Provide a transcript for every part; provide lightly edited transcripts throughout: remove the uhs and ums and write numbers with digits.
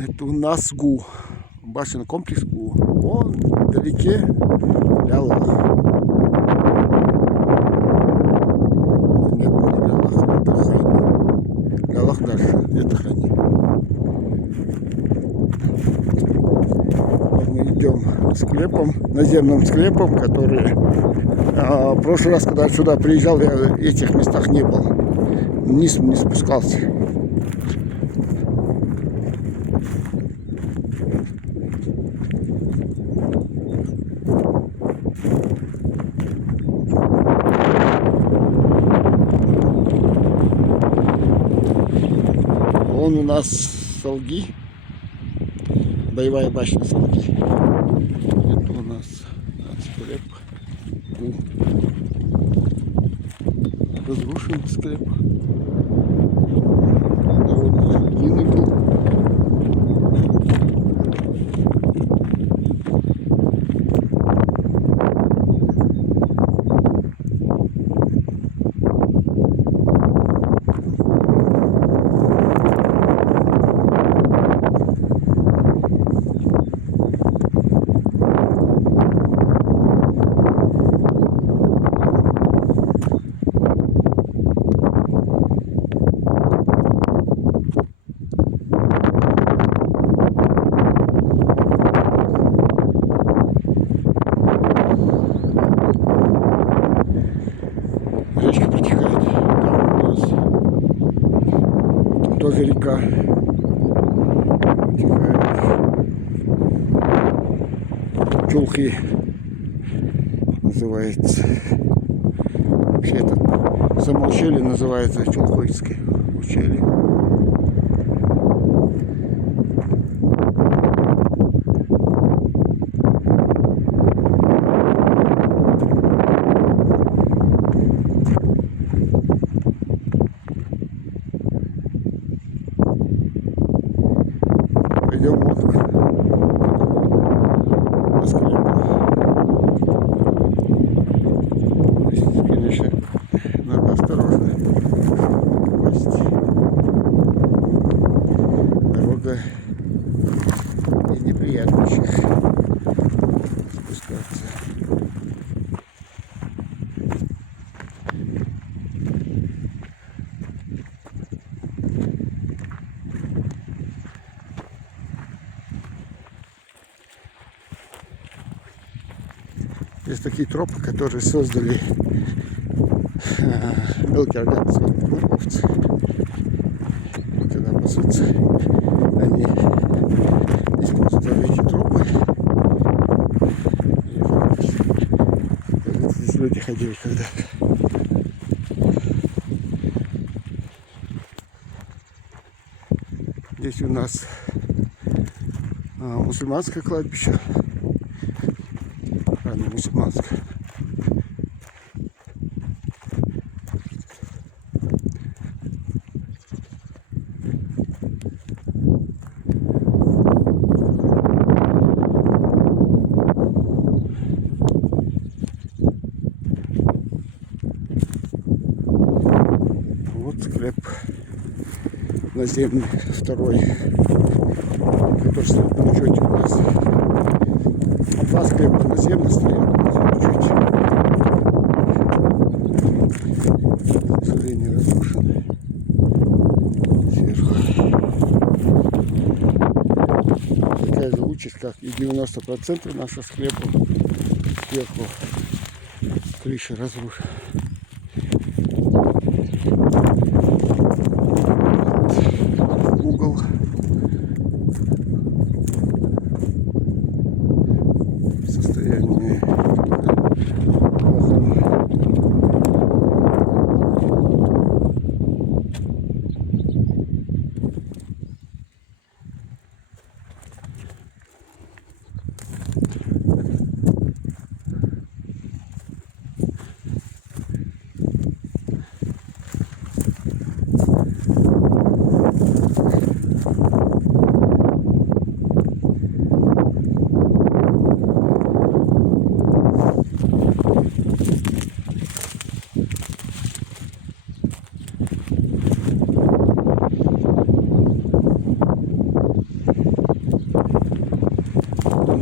Это у нас ГУ. Башенный комплекс ГУ. Вон вдалеке Лялах. Нет, не Лялах, это Хани. Лялах дальше, это Хани. Вот мы идем склепом, наземным склепом, который в прошлый раз, когда я сюда приезжал, я в этих местах не был. Вниз не спускался. Вон у нас Салги, боевая башня Салги. Это у нас склеп. Разрушен склеп. Довольно длинный был. Речка протекает. Там у нас тоже река протекает. Чулхи называется. Вообще это само ущелье называется Чулхойское ущелье. Пойдем вот по склепу. Здесь, конечно, надо осторожно попасть. Дорога из неприятнейших спускаться. Есть такие тропы, которые создали мелкие торговцы. Когда пасутся, они используют эти тропы. И здесь люди ходили когда-то. Здесь у нас мусульманское кладбище. Мусульманская. Вот склеп наземный, второй, который стоит на учете у нас. Два склепа наземно стоят. К сожалению, разрушены сверху. Такая же участь, как и 90% наших склепов. Сверху крыша разрушена. Угол. Состояние плохом.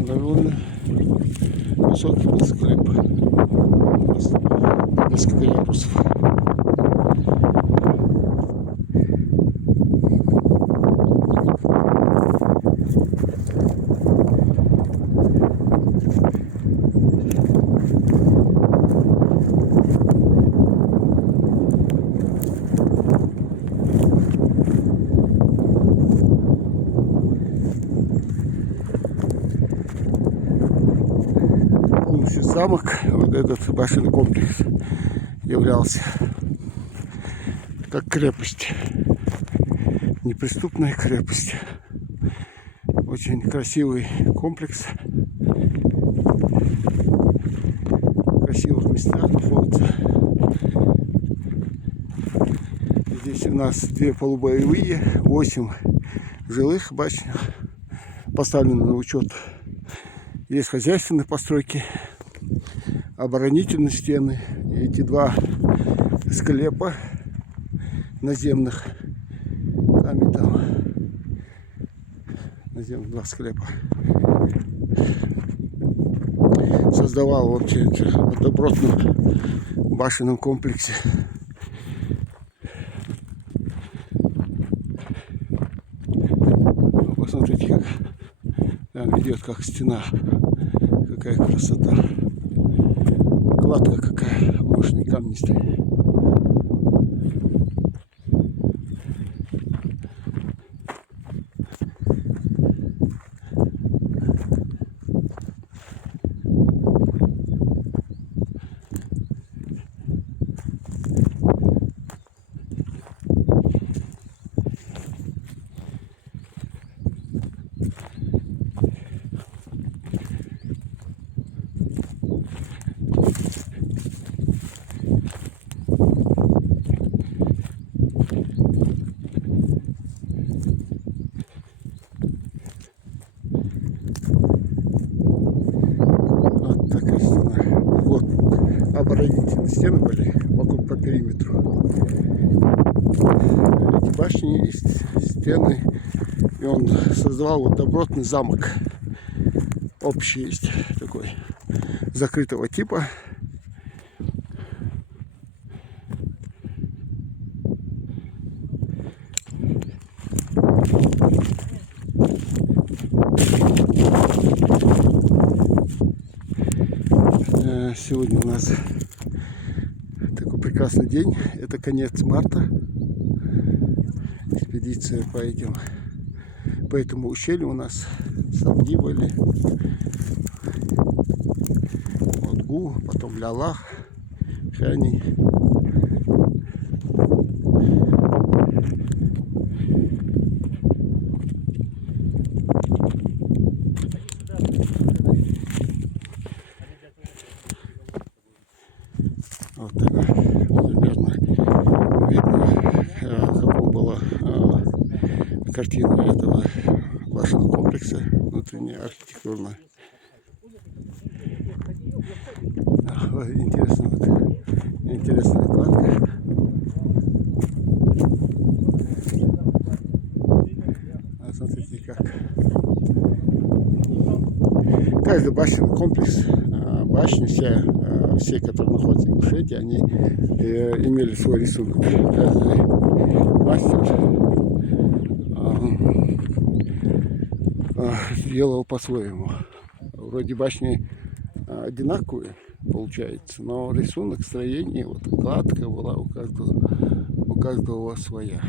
довольно высокий был склеп. У нас несколько ярусов. Замок, вот этот башенный комплекс, являлся как крепость, неприступная крепость. Очень красивый комплекс, в красивых местах находится. Здесь у нас 2 полубоевые, 8 жилых башен поставлены на учет. Есть хозяйственные постройки, оборонительные стены. И эти 2 склепа наземных, там и там, наземных 2 склепа, создавал вообще в добротном башенном комплексе. Посмотрите, как там идет, как стена, какая красота. Кладка какая, мощный камнистый. Оборонительные стены были вокруг по периметру. Эти башни и стены, и он создавал вот добротный замок. Общий есть такой, закрытого типа. Сегодня у нас такой прекрасный день. Это конец марта. Экспедиция по этому ущелью у нас Салги были. Вот Гу, потом Лялах, Хани. Вот так примерно видно, какой была картина этого башенного комплекса, внутренняя архитектурная. Интересно, вот, интересная кладка. Смотрите, как каждый башенный комплекс, башни все, которые находятся в Ингушетии, они имели свой рисунок. Каждый мастер делал по-своему. Вроде башни одинаковые получается, но рисунок, строение, вот кладка была у каждого своя.